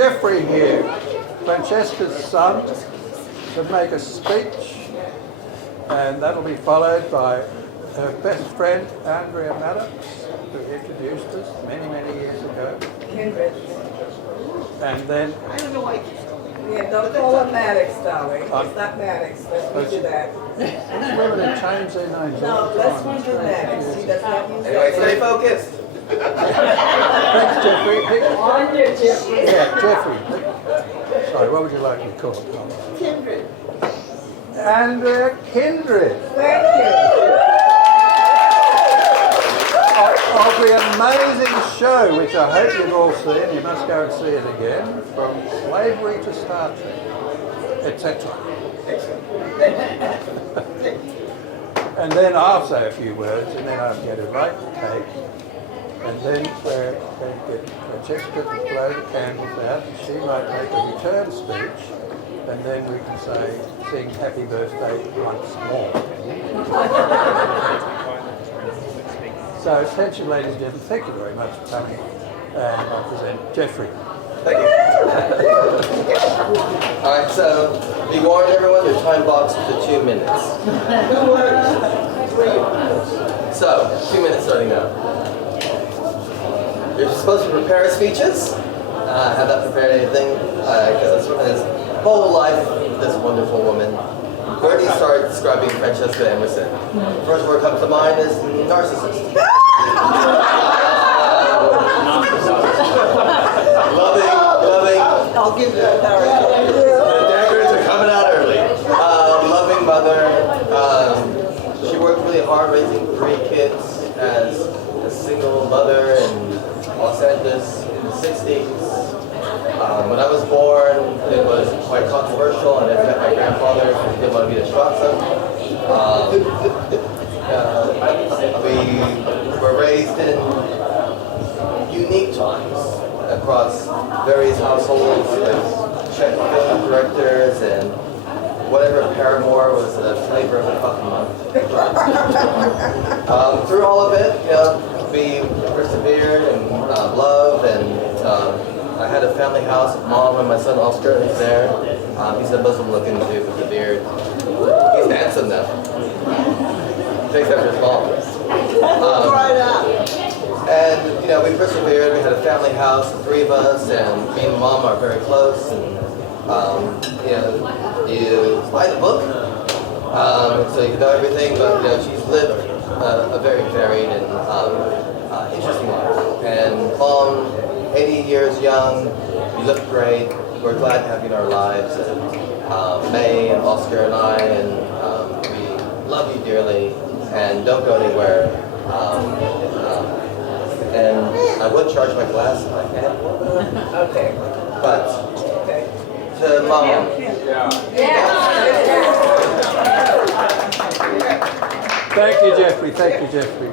Jeffrey here, Francesca's son, to make a speech, and that'll be followed by her best friend, Andrea Maddox, who introduced us many, many years ago. Kindred. And then... I don't know why. Yeah, don't call her Maddox, darling. It's not Maddox. Let's do that. Women have changed their names all No, the let's time. do Maddox. She doesn't have to use Anyway, that stay name. focused. Thanks, Jeffrey. On your Jeffrey. Yeah, Jeffrey. Sorry, what would you like me to call it? Kindred. Andrea Kindred. Thank you. Of the amazing show, which I hope you've all seen, you must go and see it again, from slavery to Star Trek, etc. And then I'll say a few words, and then I'll get a right cake, and then we're going to get Francesca to blow the candles out, and she might make a return speech, and then we can sing happy birthday once more. So, attention, ladies and gentlemen, thank you very much for coming. And I present Jeffrey. Thank you. Alright, so be warned everyone, your time box to 2 minutes. So, 2 minutes starting now. You're supposed to prepare speeches. Have not prepared anything, because this whole life, this wonderful woman. Where do you start describing Francesca Emerson? First word comes to mind is narcissist. Loving. I'll give you that. The daggers are coming out early. Loving mother. She worked really hard raising 3 kids as a single mother in Los Angeles in the 60s. When I was born, it was quite controversial, and I met my grandfather who didn't want to be the shotgun. We were raised in unique times across various households with check film directors and whatever paramour was the flavor of the fucking month. Through all of it, we persevered and loved, and I had a family house with Mom and my son Oscar is there. He's a Muslim-looking dude with a beard. He's handsome now. Takes after his mom. And we persevered. We had a family house, 3 of us, and me and Mom are very close. And you buy the book, so you know everything. But she's lived a very varied and interesting life. And Mom, 80 years young, you look great. We're glad to have you in our lives. And May and Oscar and I, and we love you dearly. And don't go anywhere. And I would charge my glass if I can. Okay. But to Mom. Thank you, Jeffrey. Thank you, Jeffrey.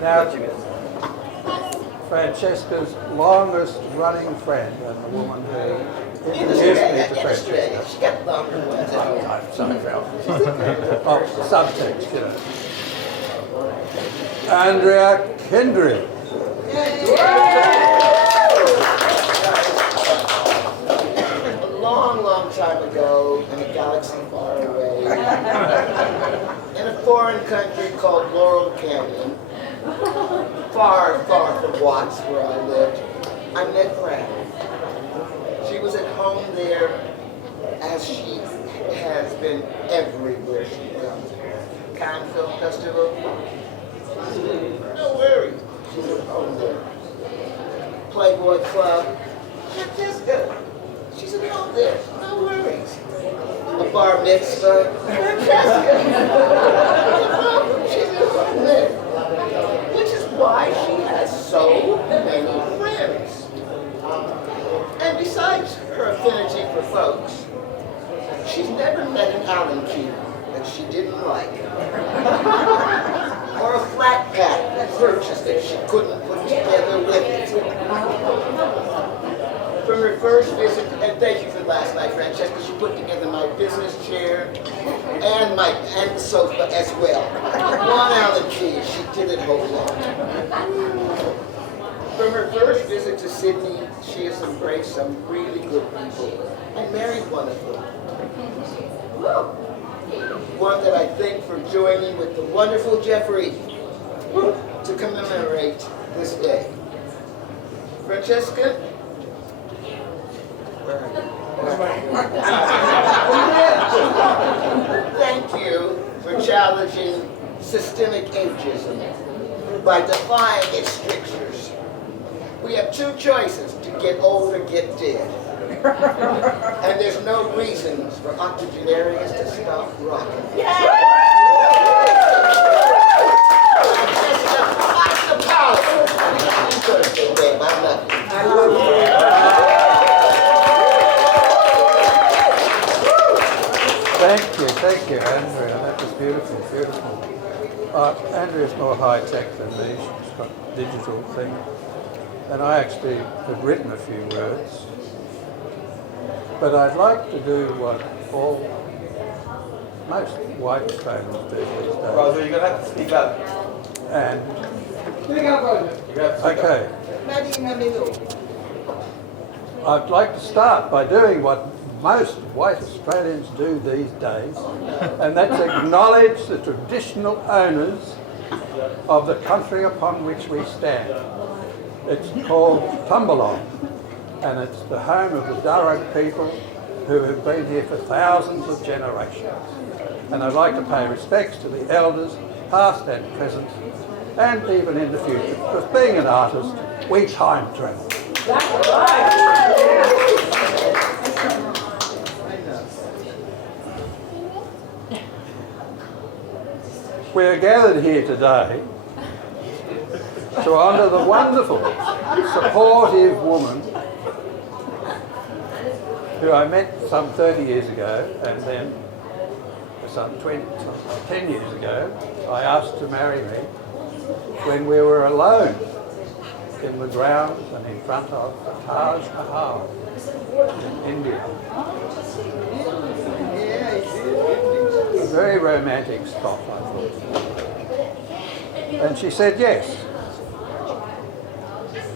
Now, Francesca's longest running friend, and the woman who introduced me to Francesca. She got longer ones. Sorry, subtext, Andrea Kindred. A long time ago, in a galaxy far away, in a foreign country called Laurel Canyon, far from Watts, where I lived, I met Fran. She was at home there, as she has been everywhere she comes. Cannes Film Festival, no worries, she's at home there. Playboy Club, Francesca, she's at home there, no worries. A bar mitzvah, Francesca, she's at home there. Which is why she has so many friends. And besides her affinity for folks, she's never met an Allen key that she didn't like. Or a flat pack that purchased that she couldn't put together with it. From her first visit, and thank you for last night, Francesca, she put together my business chair and the sofa as well. One Allen key, she did it whole lot. From her first visit to Sydney, she has embraced some really good people and married one of them. One that I thank for joining with the wonderful Jeffrey to commemorate this day. Francesca? Where are you? Thank you for challenging systemic ageism by defying its strictures. We have two choices, to get old or get dead. And there's no reasons for octogenarians to stop rocking. That's the power. Babe, I'm not. I love you. Thank you, Andrea. That was beautiful, beautiful. Andrea's more high-tech than me. She's got digital thing. And I actually have written a few words. But I'd like to do what most white Australians do these days. Roger, you're going to have to speak up. And, Speak up, Roger. You have to speak okay, Maddie in the middle. I'd like to start by doing what most white Australians do these days, and that's acknowledge the traditional owners of the country upon which we stand. It's called Tumbalong, and it's the home of the Darug people who have been here for thousands of generations. And I'd like to pay respects to the elders, past and present, and even in the future, because being an artist, we time travel. That's right. We're gathered here today to honour the wonderful, supportive woman who I met some 30 years ago, and then some 10 years ago, I asked to marry me when we were alone in the grounds and in front of the Taj Mahal in India. A very romantic spot, I thought. And she said yes.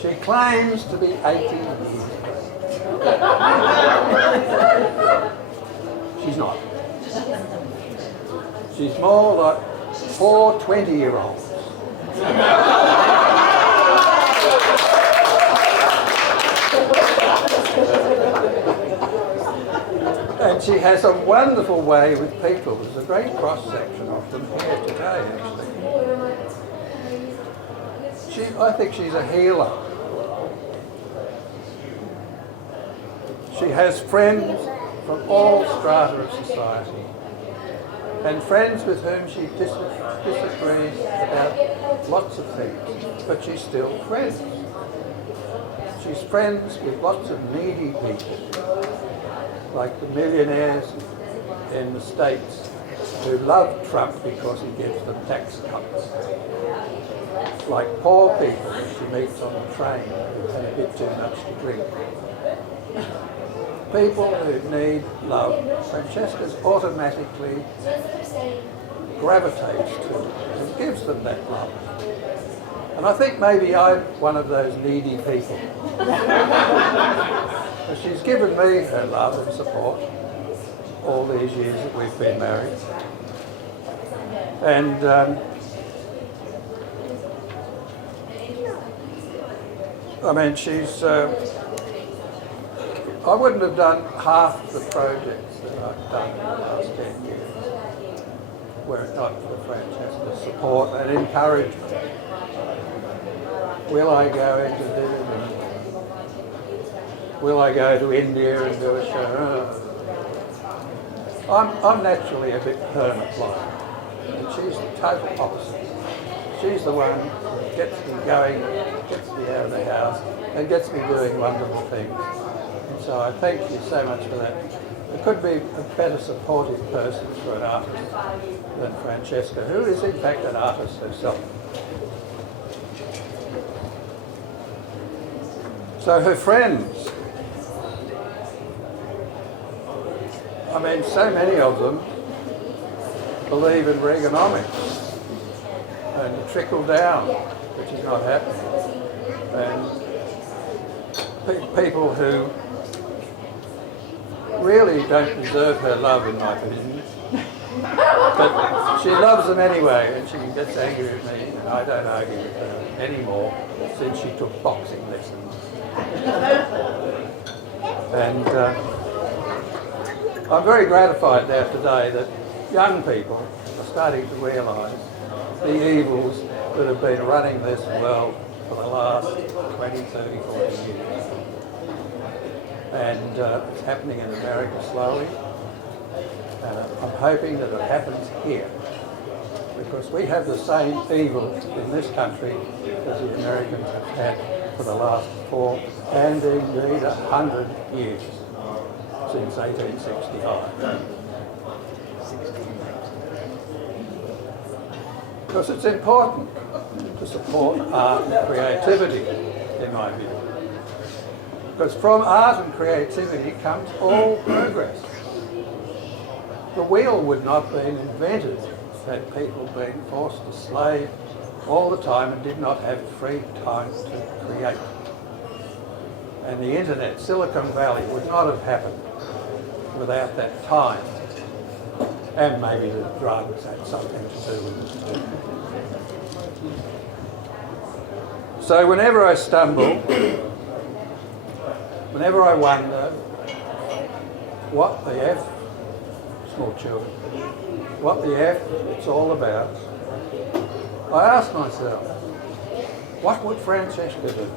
She claims to be 80 years old. She's not. She's more like 4 20-year-olds. And she has a wonderful way with people. There's a great cross-section of them here today, actually. I think she's a healer. She has friends from all strata of society, and friends with whom she disagrees about lots of things, but she's still friends. She's friends with lots of needy people, like the millionaires in the States who love Trump because he gives them tax cuts. Like poor people she meets on the train who've had a bit too much to drink. People who need love, Francescas automatically gravitates to and gives them that love. And I think maybe I'm one of those needy people. And she's given me her love and support all these years that we've been married. And I mean, she's, I wouldn't have done half the projects that I've done in the last 10 years were it not for Francesca's support and encouragement. Will I go into Disney? Will I go to India and do a show? I'm naturally a bit hermit-like, and she's the total opposite. She's the one who gets me going, gets me out of the house, and gets me doing wonderful things. And so I thank you so much for that. There could be a better supportive person for an artist than Francesca, who is in fact an artist herself. So her friends, I mean, so many of them believe in Reaganomics and trickle down, which is not happening. and people who really don't deserve her love, in my opinion. But she loves them anyway, and she gets angry at me, and I don't argue with her anymore since she took boxing lessons. And I'm very gratified now today that young people are starting to realise the evils that have been running this world for the last 20, 30, 40 years. And it's happening in America slowly. And I'm hoping that it happens here, because we have the same evils in this country as the Americans have had for the last 4 and indeed 100 years, since 1865. Because it's important to support art and creativity, in my view. Because from art and creativity comes all progress. The wheel would not have been invented had people been forced to slave all the time and did not have free time to create. And the internet, Silicon Valley, would not have happened without that time. And maybe the drugs had something to do with it. So whenever I stumble, whenever I wonder what the F, small children, what the F it's all about, I ask myself, what would Francesca do?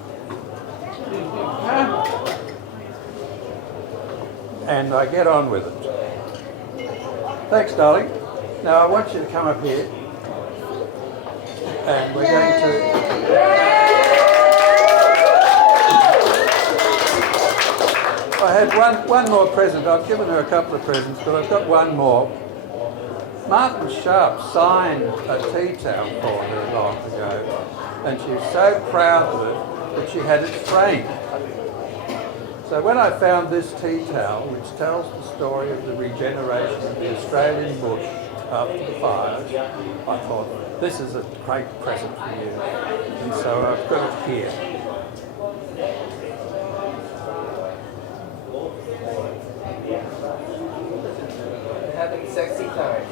And I get on with it. Thanks, darling. Now I want you to come up here, and we're going to... I had one more present. I've given her a couple of presents, but I've got one more. Martin Sharp signed a tea towel for her long ago, and she was so proud of it that she had it framed. So when I found this tea towel, which tells the story of the regeneration of the Australian bush after the fires, I thought, this is a great present for you. And so I've got it here. Having sexy time.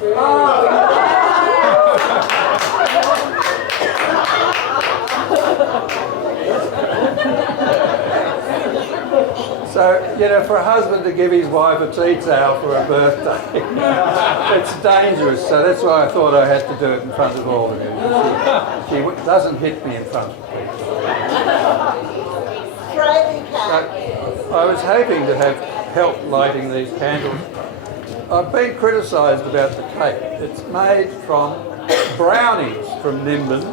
So, you know, for a husband to give his wife a tea towel for her birthday, it's dangerous. So that's why I thought I had to do it in front of all of you. She doesn't hit me in front of people. So I was hoping to have help lighting these candles. I've been criticised about the cake. It's made from brownies from Nimbin,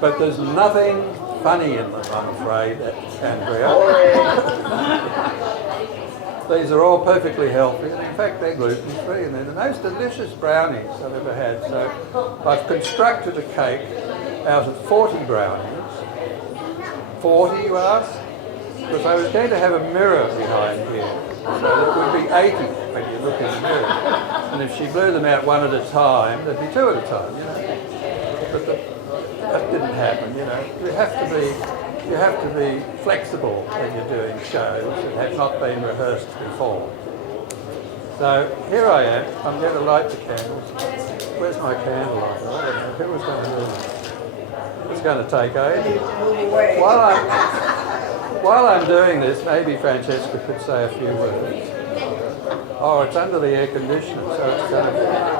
but there's nothing funny in them, I'm afraid, at Canberra. These are all perfectly healthy, and in fact they're gluten-free, and they're the most delicious brownies I've ever had. So I've constructed a cake out of 40 brownies. 40, you ask? Because I was going to have a mirror behind here, so it would be 80 when you look in the mirror. And if she blew them out one at a time, there'd be 2 at a time, you know. But that didn't happen, you know. You have to be flexible when you're doing shows that have not been rehearsed before. So here I am. I'm going to light the candles. Where's my candle lighter? I don't know. Who was going to do it? It's going to take ages. While I'm doing this, maybe Francesca could say a few words. Oh, it's under the air conditioner, so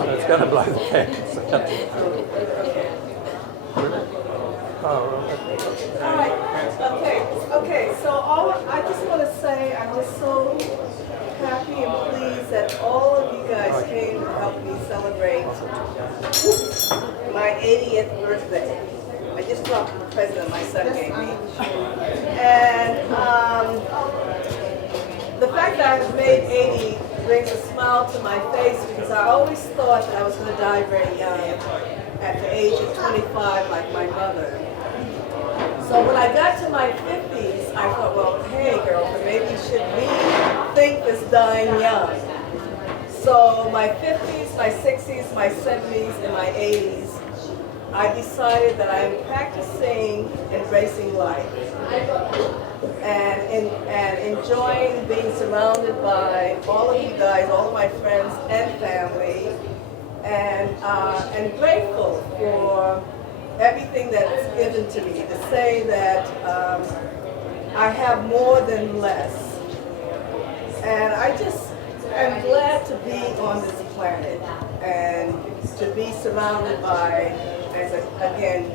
it's going to blow the candles out. All right. Okay. So I just want to say I'm just so happy and pleased that all of you guys came to help me celebrate my 80th birthday. I just dropped the present my son gave me. And the fact that I was made 80 brings a smile to my face, because I always thought that I was going to die very young, at the age of 25 like my mother. So when I got to my 50s, I thought, well, hey girlfriend, maybe you should rethink this dying young. So my 50s, my 60s, my 70s, and my 80s, I decided that I am practicing embracing life and enjoying being surrounded by all of you guys, all of my friends and family, and grateful for everything that's given to me. To say that I have more than less, and I just am glad to be on this planet and to be surrounded by, again,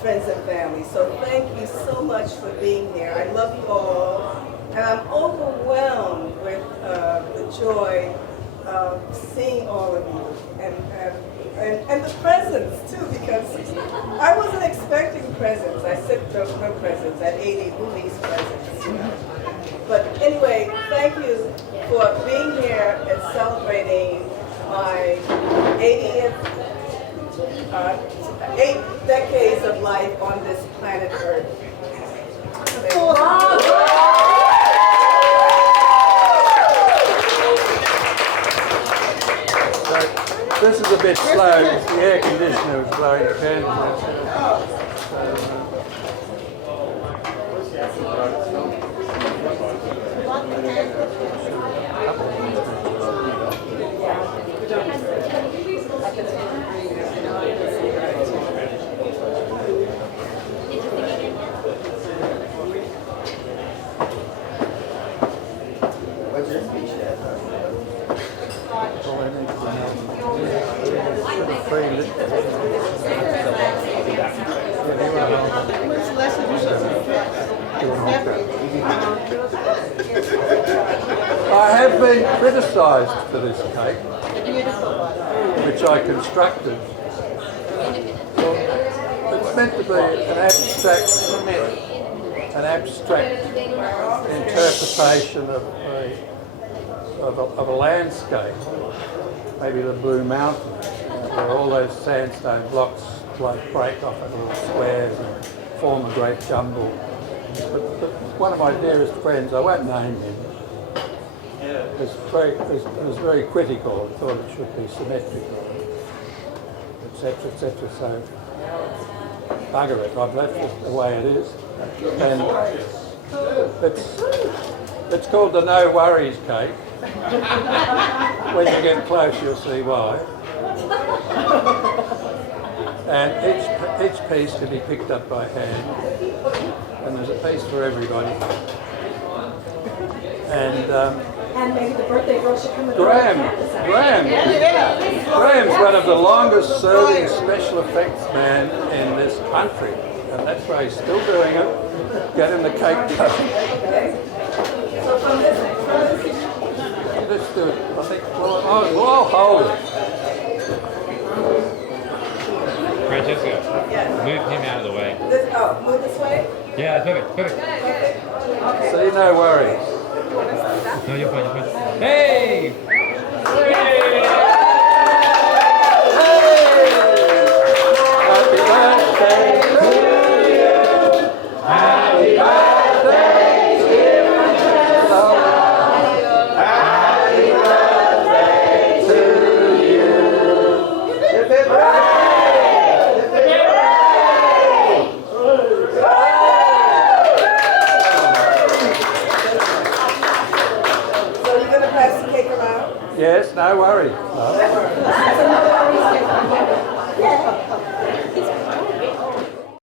friends and family. So thank you so much for being here. I love you all, and I'm overwhelmed with the joy of seeing all of you and the presents too, because I wasn't expecting presents. I said no presents at 80. Who needs presents? You know? But anyway, thank you for being here and celebrating my 80th, 8 decades of life on this planet Earth. So, this is a bit slow. The air conditioner is blowing the candles. What's your speech, Dad? I have been criticised for this cake, which I constructed. It's meant to be an abstract interpretation of a landscape, maybe the Blue Mountains, where all those sandstone blocks break off into little squares and form a great jumble. But one of my dearest friends, I won't name him, was very critical and thought it should be symmetrical, etc., etc. So, bugger it, I've left it the way it is. And it's called the No Worries cake. When you get close, you'll see why. And each piece can be picked up by hand, and there's a piece for everybody. And maybe the birthday girl should come with Graham's one of the longest serving special effects man in this country, and that's why he's still doing it, getting the cake done. So from this, Let's do it. I think we'll all hold it. Francesca, move him out of the way. move this way? Yeah, perfect. Okay. See, no worries. No, you're fine. Hey! Happy birthday to you. Happy birthday, dear Francesca. Happy birthday to you. Hip hip hooray! Hip hip So you're going to pass the cake around? Yes, no worries. No.